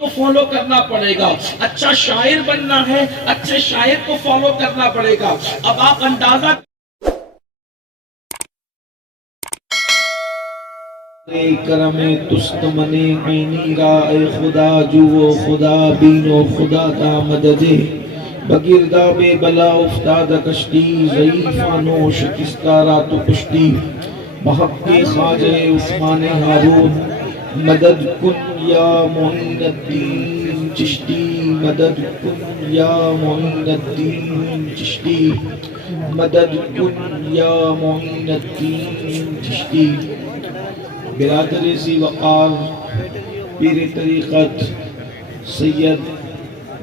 کو فالو کرنا پڑے گا. اچھا شاعر بننا ہے، اچھے شاعر کو فالو کرنا پڑے گا. اب آپ اندازہ کرم تستمنے عینی را اے خدا جو خدا بینو خدا دا مددے بگرداب بلا افتاد کشتی ضعیفانو شکستارا تو کشتی بحق خواجہ عثمان ہارون مدد کن یا معین الدین چشتی مدد کن یا معین الدین چشتی مدد کن یا معین الدین چشتی. برادر ذی وقار پیر طریقت سید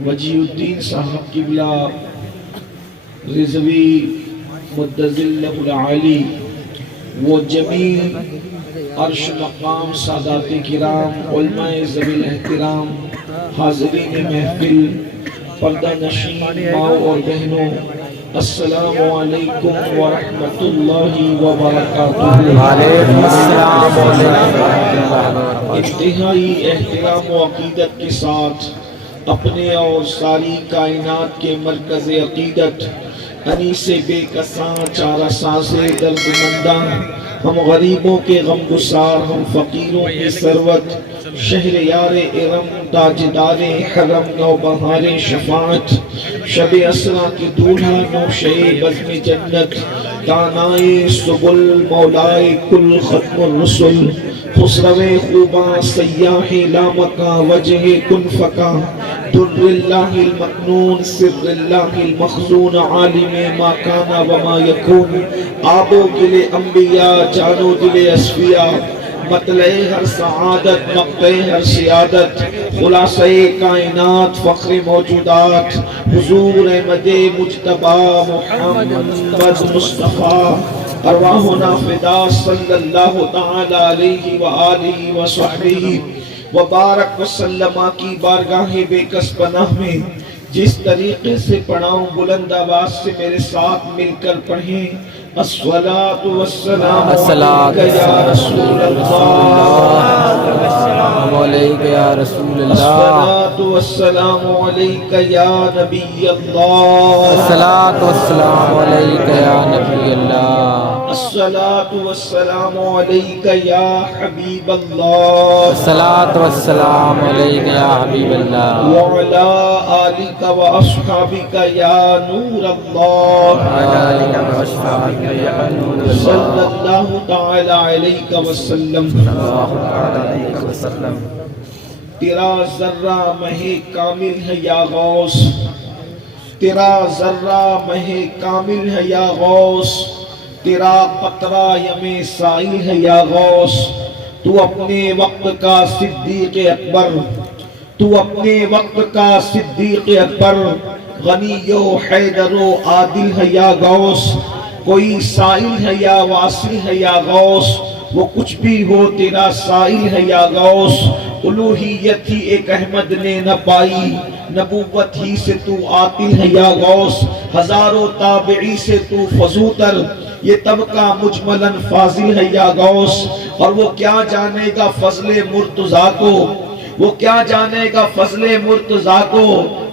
وجیہ الدین صاحب قبلہ رضوی مدذلہ العالی وہ جمیع عرش مقام سادات کرام علماء ذوی الاحترام حاضرین محفل پردہ نشین ماں اور بہنوں السلام علیکم ورحمۃ اللہ وبرکاتہ. وعلیکم السلام انتہائی احترام و عقیدت کے ساتھ اپنے اور ساری کائنات کے مرکز عقیدت انیس بے کساں چارہ ساز درد منداں ہم غریبوں کے غم گسار ہم فقیروں کی ثروت شہر یار ارم تاجدار حرم نو بہار شفاعت شب اسرا کی دولہا نوشے بزم جنت دانائے سبل مولائے کل ختم الرسل خسرو خوباں سیاح لامکاں وجہ کن فکاں در اللہ المکنون سر اللہ المخزون عالم ما کانا وما یکون آب و گل انبیاء جانو دل اصفیاء مطلع ہر سعادت مقطع ہر سیادت خلاصہ کائنات فخر موجودات حضور احمد مجتبی محمد مصطفیٰ ارواحنا فدا صلی اللہ تعالی علیہ وآلہ وصحبہ وبارک وسلم کی بارگاہ بے کس پناہ میں جس طریقے سے پڑھاؤں بلند آواز سے میرے ساتھ مل کر پڑھیں الصلاۃ والسلام علیک یا رسول اللہ علیک یا رسول اللہ الصلاۃ والسلام علیک یا نبی اللہ الصلاۃ والسلام علیک یا نبی اللہ الصلاۃ والسلام علیک یا حبیب اللہ الصلاۃ والسلام علیک یا حبیب اللہ وعلی آلک و اصحابک یا نور اللہ صلی اللہ تعالی علیہ وسلم. تیرا ذرہ مہ کامل ہے یا غوث تیرا ذرہ مہ کامل ہے یا غوث تیرا قطرہ یم سائل ہے یا غوث تو اپنے وقت کا صدیق اکبر تو اپنے وقت کا صدیق اکبر غنی و حیدر و عادل ہے یا غوث کوئی سائل ہے یا واصل ہے یا غوث وہ کچھ بھی ہو تیرا سائل ہے یا غوث الوہیت ہی ایک احمد نے نہ پائی نبوت ہی سے تو عاطل ہے یا غوث ہزاروں تابعی سے تو فضوتر یہ طبقہ مجملاً فاضل ہے یا غوث اور وہ کیا جانے گا فضل مرتضیٰ کو وہ کیا جانے گا فضل مرتضیٰ کو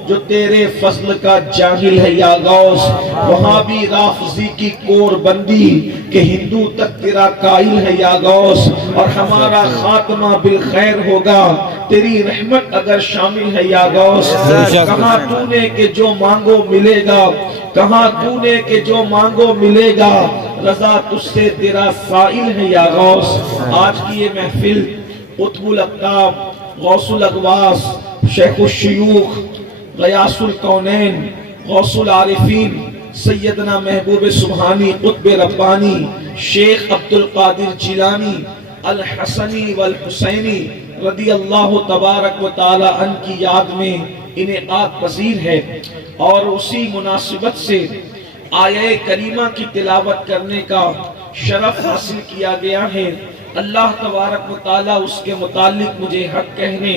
جو تیرے فضل کا جاہل ہے یا غوث وہاں بھی رافضی کی کور بندی کہ ہندو تک تیرا قائل ہے یا غوث اور ہمارا خاتمہ بالخیر ہوگا تیری رحمت اگر شامل ہے یا غوث کہاں تو نے کہ جو مانگو ملے گا کہاں تو نے کہ جو مانگو ملے گا رضا تجھ سے تیرا سائل ہے یا غوث. آج کی یہ محفل قطب الاقطاب غوث الاغواث شیخ الشیوخ غیاث الکونین غوث العارفین سیدنا محبوب سبحانی قطب ربانی شیخ عبدالقادر جیلانی الحسنی والحسینی رضی اللہ تبارک و تعالی عنہ کی یاد میں انعقاد پذیر ہے اور اسی مناسبت سے آیہ کریمہ کی تلاوت کرنے کا شرف حاصل کیا گیا ہے. اللہ تبارک و تعالی اس کے متعلق مجھے حق کہنے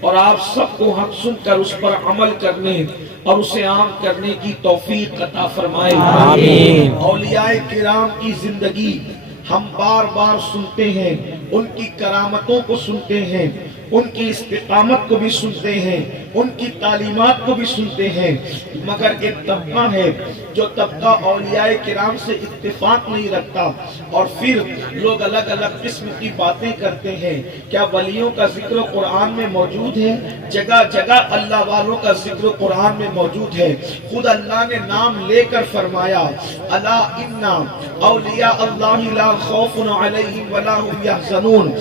اور آپ سب کو حق سن کر اس پر عمل کرنے اور اسے عام کرنے کی توفیق عطا فرمائے. آمین. اولیاء کرام کی زندگی ہم بار بار سنتے ہیں، ان کی کرامتوں کو سنتے ہیں، ان کی استقامت کو بھی سنتے ہیں، ان کی تعلیمات کو بھی سنتے ہیں، مگر ایک طبقہ ہے جو طبقہ اولیاء کرام سے اتفاق نہیں رکھتا، اور پھر لوگ الگ الگ قسم کی باتیں کرتے ہیں۔ کیا ولیوں کا ذکر قرآن میں موجود ہے؟ جگہ جگہ اللہ والوں کا ذکر قرآن میں موجود ہے۔ خود اللہ نے نام لے کر فرمایا الا ان اولیاء اللہ لا خوف علیہم ولا هم یحزنون،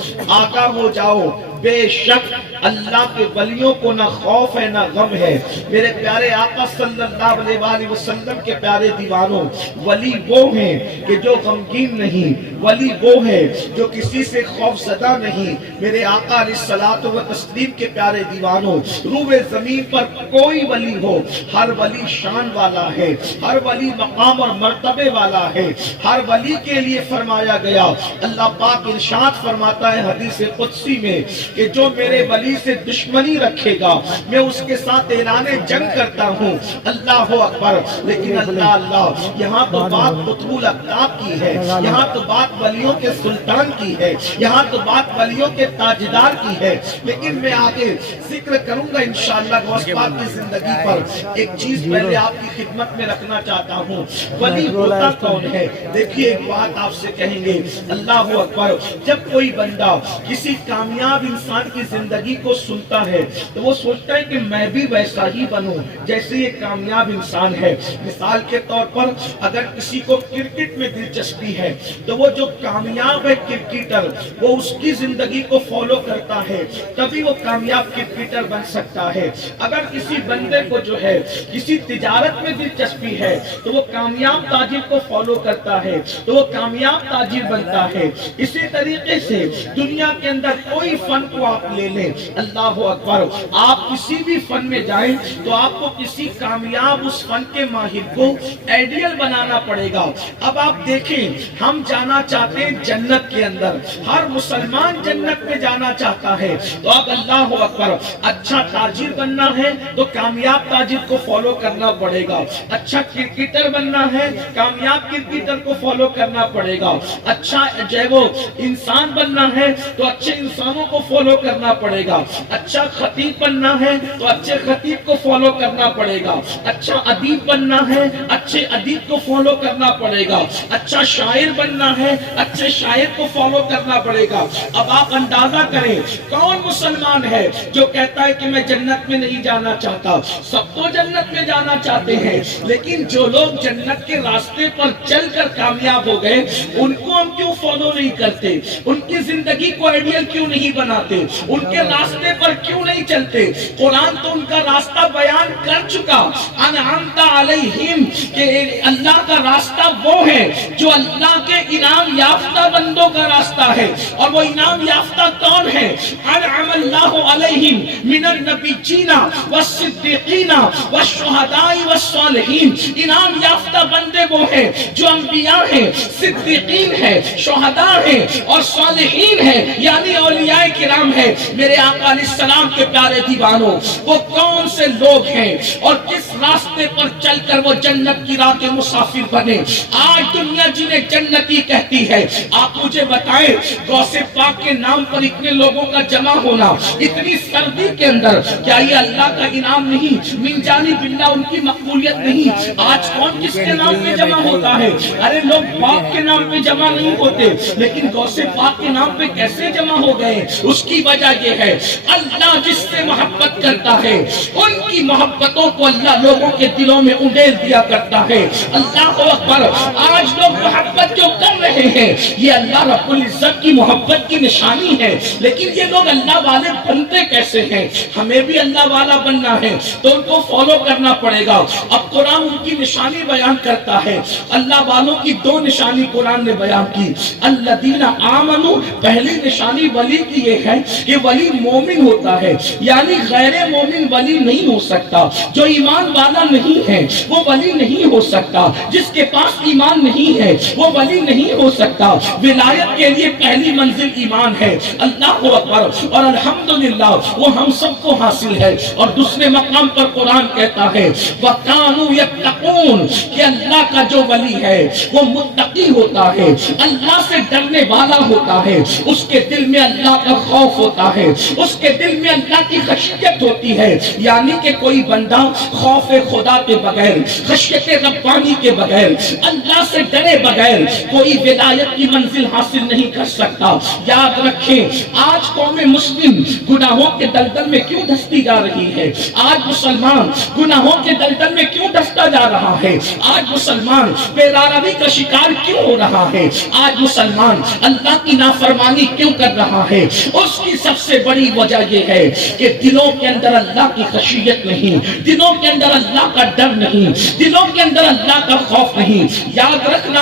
آگاہ ہو جاؤ بے شک اللہ کے ولیوں کو نہ خوف ہے نہ غم ہے۔ میرے پیارے آقا صلی اللہ علیہ وآلہ وسلم کے پیارے دیوانوں، ولی وہ ہیں کہ جو غمگین نہیں، ولی وہ ہے جو کسی سے خوف زدہ نہیں۔ میرے آقا علیہ الصلوۃ والتسلیم کے پیارے دیوانوں، روئے زمین پر کوئی ولی ہو، ہر ولی شان والا ہے، ہر ولی مقام اور مرتبے والا ہے۔ ہر ولی کے لیے فرمایا گیا، اللہ پاک ارشاد فرماتا ہے حدیث قدسی میں کہ جو میرے ولی سے دشمنی رکھے گا میں اس کے ساتھ اعلان جنگ کرتا ہوں۔ اللہ اکبر۔ لیکن اللہ یہاں تو بات قطب الاقطاب کی ہے، یہاں تو بات ولیوں کے سلطان کی ہے، یہاں تو بات ولیوں کے تاجدار کی ہے۔ لیکن میں آگے ذکر کروں گا انشاءاللہ غوث پاک کی زندگی پر۔ ایک چیز پہلے آپ کی خدمت میں رکھنا چاہتا ہوں، ولی ہوتا کون ہے؟ دیکھیے ایک بات آپ سے کہیں گے، اللہ اکبر، جب کوئی بندہ کسی کامیاب انسان کی زندگی کو سنتا ہے تو وہ سوچتا ہے کہ میں بھی ویسا ہی بنوں جیسے یہ کامیاب انسان ہے۔ مثال کے طور پر اگر کسی کو کرکٹ میں دلچسپی ہے تو وہ جو کامیاب ہے کرکٹر، وہ اس کی زندگی کو فالو کرتا ہے، تبھی وہ کامیاب کرکٹر بن سکتا ہے۔ اگر کسی بندے کو جو ہے کسی تجارت میں دلچسپی ہے تو وہ کامیاب تاجر کو فالو کرتا ہے تو وہ کامیاب تاجر بنتا ہے۔ اسی طریقے سے دنیا کے اندر کوئی فن کو آپ لے لیں، اللہ اکبر، آپ کسی بھی فن میں جائیں تو آپ کو کسی کامیاب اس فن کے ماہر کو آئیڈیل بنانا پڑے گا۔ اب آپ دیکھیں، ہم جانا چاہتے ہیں جنت کے اندر، ہر مسلمان جنت میں جانا چاہتا ہے، تو اب اللہ اکبر، اچھا تاجر بننا ہے تو کامیاب تاجر کو فالو کرنا پڑے گا، اچھا کرکٹر بننا ہے کامیاب کرکٹر کو فالو کرنا پڑے گا، اچھا جو ہے وہ انسان بننا ہے تو اچھے انسانوں کو فالو کرنا پڑے گا، اچھا خطیب بننا ہے تو اچھے خطیب کو فالو کرنا پڑے گا، اچھا ادیب بننا ہے اچھے ادیب کو فالو کرنا پڑے گا، اچھا شاعر بننا ہے اچھے شاعر کو فالو کرنا پڑے گا۔ اب آپ اندازہ کریں کون مسلمان ہے جو کہتا ہے کہ میں جنت میں نہیں جانا چاہتا؟ سب تو جنت میں جانا چاہتے ہیں، لیکن جو لوگ جنت کے راستے پر چل کر کامیاب ہو گئے ان کو ہم کیوں فالو نہیں کرتے؟ ان کی زندگی کو آئیڈیل کیوں نہیں بناتے؟ ان کے راستے پر کیوں نہیں چلتے؟ قرآن تو ان کا راستہ بیان کر چکا، انعمت علیہم، کہ اللہ کا راستہ وہ ہے جو اللہ کے انعام یافتہ بندوں کا راستہ ہے، اور وہ انعام یافتہ کون ہے؟ انعم اللہ علیہم من النبیین والصدیقین والشہداء والصالحین۔ انعام یافتہ بندے وہ ہیں جو انبیاء ہیں، صدیقین ہیں، شہداء ہیں اور صالحین ہیں، یعنی اولیاء کرام ہیں۔ میرے آقا علیہ السلام کے پیارے دیوانوں، وہ کون سے لوگ ہیں اور کس راستے پر چل کر وہ جنت کی راہ کے مسافر بنے؟ آج دنیا جنہیں جنتی کہتی ہے، آپ مجھے بتائیں غوث پاک کے نام پر اتنے لوگوں کا جمع ہونا اتنی سردی کے اندر، کیا یہ اللہ کا انعام نہیں؟ من جانب اللہ ان کی مقبولیت نہیں؟ آج کون کس کے نام پہ جمع ہوتا ہے؟ ارے لوگ پاک کے نام پہ جمع نہیں ہوتے، لیکن غوث پاک کے نام پہ کیسے جمع ہو گئے؟ اس کی وجہ یہ ہے اللہ جس سے محبت کرتا ہے ان کی محبتوں کو اللہ لوگوں کے دلوں میں انڈیل دیا کرتا ہے۔ اللہ اکبر، آج لوگ محبت جو کر رہے ہیں یہ اللہ رب العزت کی محبت کی نشانی ہے، لیکن یہ لوگ اللہ والے بنتے کیسے ہیں؟ ہمیں بھی اللہ والا بننا ہے تو ان کو فالو کرنا پڑے گا۔ اب قرآن ان کی نشانی بیان کرتا ہے، اللہ والوں کی دو نشانی قرآن نے بیان کی۔ الذین آمنوا، پہلی نشانی ولی کی یہ ہے کہ ولی مومن ہوتا ہے، یعنی غیر مومن ولی نہیں ہو سکتا۔ جو ایمان والا نہیں ہے وہ ولی نہیں ہو سکتا، جس کے پاس ایمان نہیں ہے وہ ولی نہیں ہو سکتا۔ ولایت کے لیے پہلی منزل ایمان ہے، اللہ اکبر، اور الحمدللہ وہ ہم سب کو حاصل ہے۔ اور دوسرے مقام پر قرآن کہتا ہے وَكَانُوا يَتَّقُونَ کہ اللہ کا جو ولی ہے وہ متقی ہوتا ہے، اللہ سے ڈرنے والا ہوتا ہے، اس کے دل میں اللہ کا خوف ہوتا ہے، اس کے دل میں اللہ کی خشیت ہوتی ہے۔ یعنی کہ کوئی بندہ خوف خدا کے بغیر، خشیت ربانی کے بغیر، اللہ سے ڈرے بغیر کوئی ولایت کی منزل حاصل نہیں کر سکتا۔ یاد رکھیں آج قوم مسلم گناہوں کے دلدل میں کیوں دھستی جا رہی ہے؟ آج مسلمان گناہوں کے دلدل میں کیوں دھستا جا رہا ہے؟ آج مسلمان بے روی کا شکار کیوں ہو رہا ہے؟ آج مسلمان اللہ کی نافرمانی کیوں کر رہا ہے؟ اس کی سب سے بڑی وجہ یہ ہے کہ دلوں کے اندر اللہ کی خشیت نہیں، دلوں کے اندر اللہ کا ڈر نہیں، دلوں کے اندر اللہ کا خوف نہیں۔ یاد رکھنا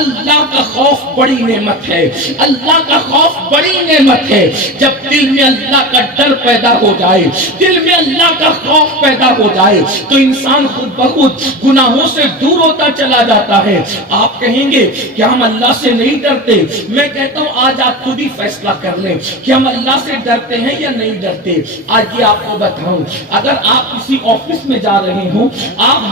اللہ کا خوف بڑی نعمت ہے، اللہ کا خوف بڑی نعمت ہے۔ جب دل میں اللہ کا ڈر پیدا ہو جائے، دل میں اللہ کا خوف پیدا ہو جائے تو انسان خود بخود گناہوں سے دور ہوتا چلا جاتا ہے۔ آپ کہیں گے کہ ہم اللہ سے نہیں ڈرتے، میں کہتا ہوں آج آپ خود ہی فیصلہ کر لیں کہ ہم اللہ سے ڈرتے ہیں یا نہیں ڈرتے۔ آج یہ آپ کو بتاؤں، اگر آپ کسی آفس میں جا رہے ہوں،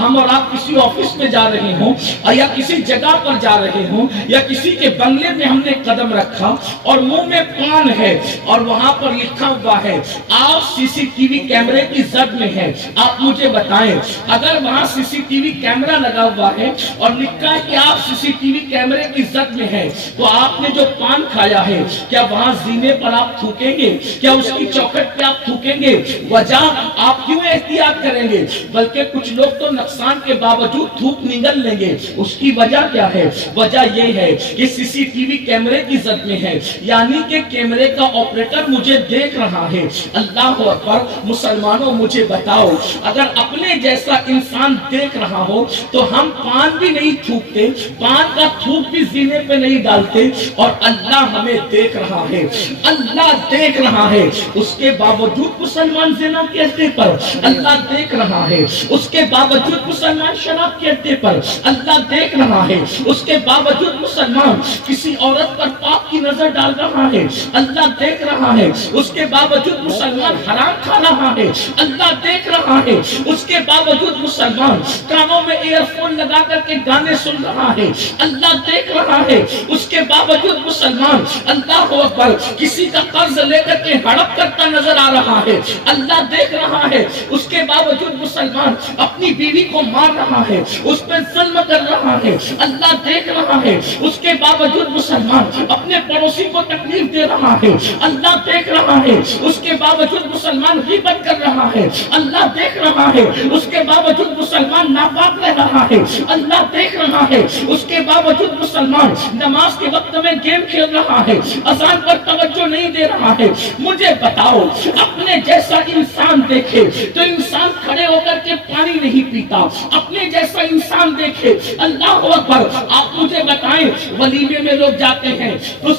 ہم اور آپ کسی آفس میں جا رہے ہوں یا کسی جگہ پر جا رہے ہوں یا کسی کے بنگلے میں ہم نے قدم رکھا اور منہ میں پان ہے اور وہاں پر لکھا ہوا ہے آپ سی سی ٹی وی کیمرے کی زد میں ہیں، آپ مجھے بتائیں اگر وہاں سی سی ٹی وی کیمرہ لگا ہوا ہے اور لکھا ہے کہ آپ سی سی ٹی وی کیمرے کی زد میں ہیں، تو آپ نے جو پان کھایا ہے کیا وہاں زینے پر آپ تھوکیں گے؟ کیا اس کی چوکھٹ پہ آپ تھوکیں گے؟ وجہ آپ کیوں احتیاط کریں گے؟ بلکہ کچھ لوگ تو نقصان کے باوجود تھوک نگل لیں گے۔ اس کی وجہ کیا ہے؟ وجہ یہ ہے کہ سی سی ٹی وی کیمرے کی زد میں ہے، یعنی کہ کیمرے کا آپریٹر مجھے دیکھ رہا ہے۔ اللہ اکبر، مسلمانوں مجھے بتاؤ اگر اپنے جیسا انسان دیکھ رہا ہو تو ہم پان بھی نہیں تھوکتے، پان کا تھوک بھی زینے پہ نہیں ڈالتے، اور اللہ ہمیں دیکھ رہا ہے، اللہ دیکھ رہا ہے، اس کے باوجود مسلمان زنا کے اڈے پر اللہ دیکھ رہا ہے، اس کے باوجود مسلمان شراب کے اڈے پر اللہ دیکھ رہا ہے، اس کے باوجود مسلمان کسی عورت پر پاک کی نظر ڈال رہا ہے، اللہ دیکھ رہا ہے، اس کے باوجود مسلمان حرام کھا رہا ہے، اللہ دیکھ رہا ہے، اس کے باوجود مسلمان کانوں میں ایئر فون لگا کر کے گانے سن رہا ہے، اللہ دیکھ رہا ہے، اس کے باوجود مسلمان اللہ اکبر کسی کا قرض لے کر کے ہڑپ کرتا نظر آ رہا ہے، اللہ دیکھ رہا ہے، اس کے باوجود مسلمان اپنی بیوی کو مار رہا ہے، اس پر ظلم کر رہا ہے، اللہ دیکھ رہا ہے، اس کے باوجود مسلمان اپنے پڑوسی کو تکلیف دے رہا ہے، اللہ دیکھ رہا ہے، اس کے باوجود مسلمان غیبت کر رہا ہے، اللہ دیکھ رہا ہے، اس کے باوجود مسلمان ناپاک رہ رہا ہے، اللہ دیکھ رہا ہے، اس کے باوجود مسلمان نماز کے وقت میں گیم کھیل رہا ہے، اذان پر توجہ نہیں دے رہا ہے۔ مجھے بتاؤ اپنے جیسا انسان دیکھے تو انسان کھڑے ہو کر کے پانی نہیں پیتا، اپنے جیسا انسان دیکھے اللہ اکبر۔ آپ مجھے بتائیں ولیمے میں لوگ جاتے ہیں تو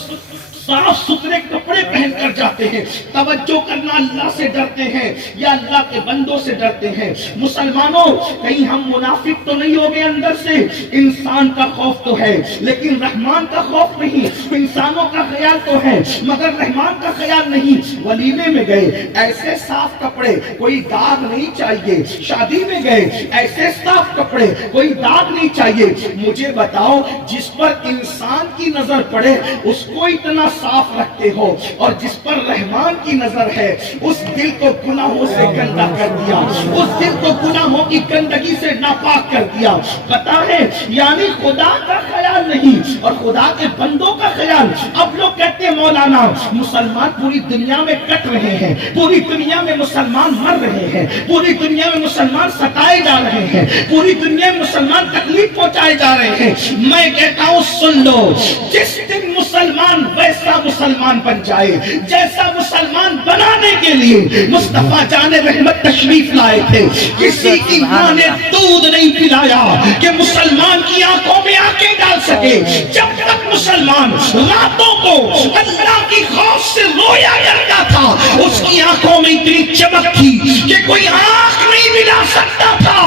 صاف ستھرے کپڑے پہن کر جاتے ہیں، توجہ کرنا اللہ سے ڈرتے ہیں یا اللہ کے بندوں سے ڈرتے ہیں؟ مسلمانوں کہیں ہم منافق تو نہیں ہو گئے اندر سے؟ انسان کا خوف تو ہے لیکن رحمان کا خوف نہیں، انسانوں کا خیال تو ہے مگر رحمان کا خیال نہیں۔ ولیمے میں گئے ایسے صاف کپڑے کوئی داغ نہیں چاہیے، شادی میں گئے ایسے صاف کپڑے کوئی داغ نہیں چاہیے۔ مجھے بتاؤ جس پر انسان کی نظر پڑے اس کو اتنا صاف رکھتے ہو اور جس پر رحمان کی نظر ہے اس دل کو گناہوں سے گندا کر دیا، اس دل کو گناہوں کی گندگی سے ناپاک کر دیا۔ پتا ہے یعنی خدا کا خیال نہیں اور خدا کے بندوں کا خیال۔ اب لوگ کہتے ہیں مولانا مسلمان پوری دنیا میں کٹ رہے ہیں، پوری دنیا میں مسلمان مر رہے ہیں، پوری دنیا میں مسلمان ستائے جا رہے ہیں، پوری دنیا میں مسلمان تکلیف پہنچائے جا رہے ہیں۔ میں کہتا ہوں سن لو، جس دن مسلمان ویسا مسلمان بن جائے جیسا مسلمان بنانے کے لیے مصطفیٰ جان رحمت تشریف لائے تھے، کسی کی ماں نے دودھ نہیں پلایا کہ مسلمان کی آنکھوں میں آنکھیں ڈال سکے۔ جب تک مسلمان راتوں کو اللہ کی خوف سے رویا کرتا تھا اس کی آنکھوں میں اتنی چمک تھی کہ کوئی آنکھ نہیں ملا سکتا تھا۔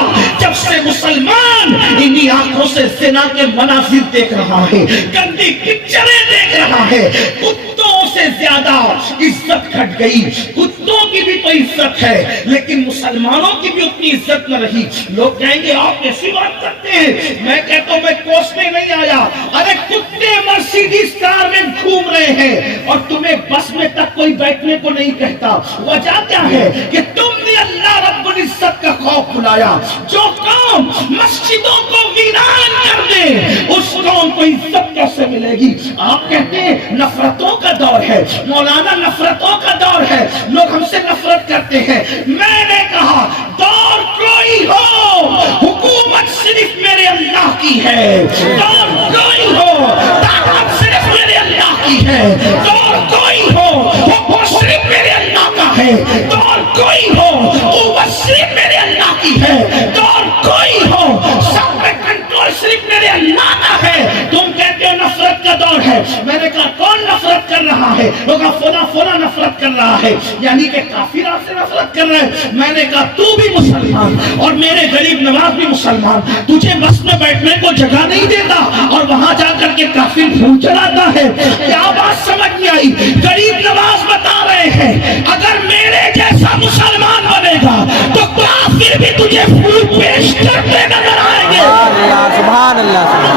سے زنا کے مناظر دیکھ رہا ہے، گندی پکچریں دیکھ رہا ہے، کتوں سے زیادہ عزت گھٹ گئی۔ کتوں کی بھی تو عزت ہے لیکن مسلمانوں کی بھی اتنی عزت نہ رہی۔ لوگ کہیں گے آپ کیسی بات کرتے ہیں؟ میں کہتا ہوں میں کوسنے نہیں آیا، ارے کتے مرسیڈیز کار میں گھوم رہے ہیں اور تمہیں بس میں تک کوئی بیٹھنے کو نہیں کہتا۔ وجہ کیا ہے کہ تم نے اللہ رب العزت کا خوف بلایا۔ جو قوم مسجدوں کو ویران کر دے اس قوم کو عزت کیسے ملے گی؟ آپ کہتے ہیں نفرتوں کا دور ہے، مولانا نفرتوں کا دور ہے، لوگ ہم سے نفرت کرتے ہیں۔ میں نے کہا دور کوئی ہو حکومت صرف میرے اللہ کی ہے، دور کوئی ہو طاقت صرف میرے اللہ کی ہے، دور کوئی ہو وہ صرف میرے اللہ کا ہے، دور کوئی ہو قوت صرف میرے اللہ کی ہے، دور کوئی ہو سب پہ کنٹرول صرف میرے اللہ کا ہے۔ تم کہتے ہو نفرت کا دور ہے، میں نے کہا کون نفرت کر رہا ہے؟ لوگ فلاں نفرت کر رہا ہے، یعنی کہ کافر آپ سے نفرت کر رہے ہیں۔ میں نے کہا تو بھی مسلمان اور میرے غریب نواز بھی مسلمان، تجھے بس میں بیٹھنے کو جگہ نہیں دیتا اور وہاں جا کر کے کافر پھول چڑھاتا ہے۔ کیا بات سمجھ نہیں آئی؟ غریب نواز بتا رہے ہیں اگر میرے جیسا مسلمان بنے گا تو کافر بھی تجھے پھول پیش کرتے نظر آئیں گے۔ سبحان اللہ، سبحان اللہ۔